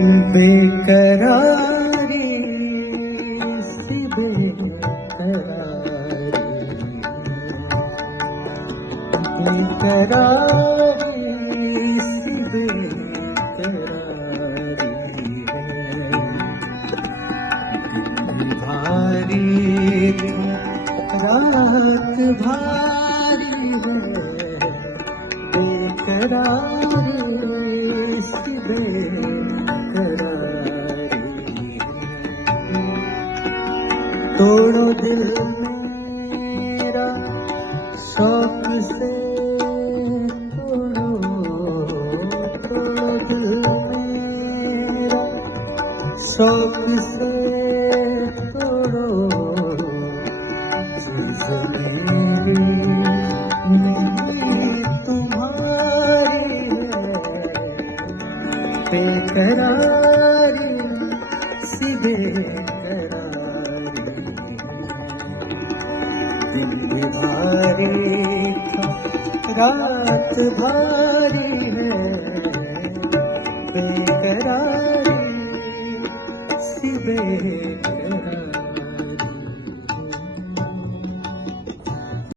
बेकरारी सी बेकरारी सी बेकरारी है। दिन भारी रात भारी है, बेकरारी सी बेकरारी है। तोड़ो दिल मेरा शौक से, तोड़ो दिल मेरा शौक से, तोड़ो चीज़ मेरी नहीं तुम्हारी है। बेकरारी सी बेकरारी है। दिन भारी रात भारी है, बेकरारी सी बेकरारी।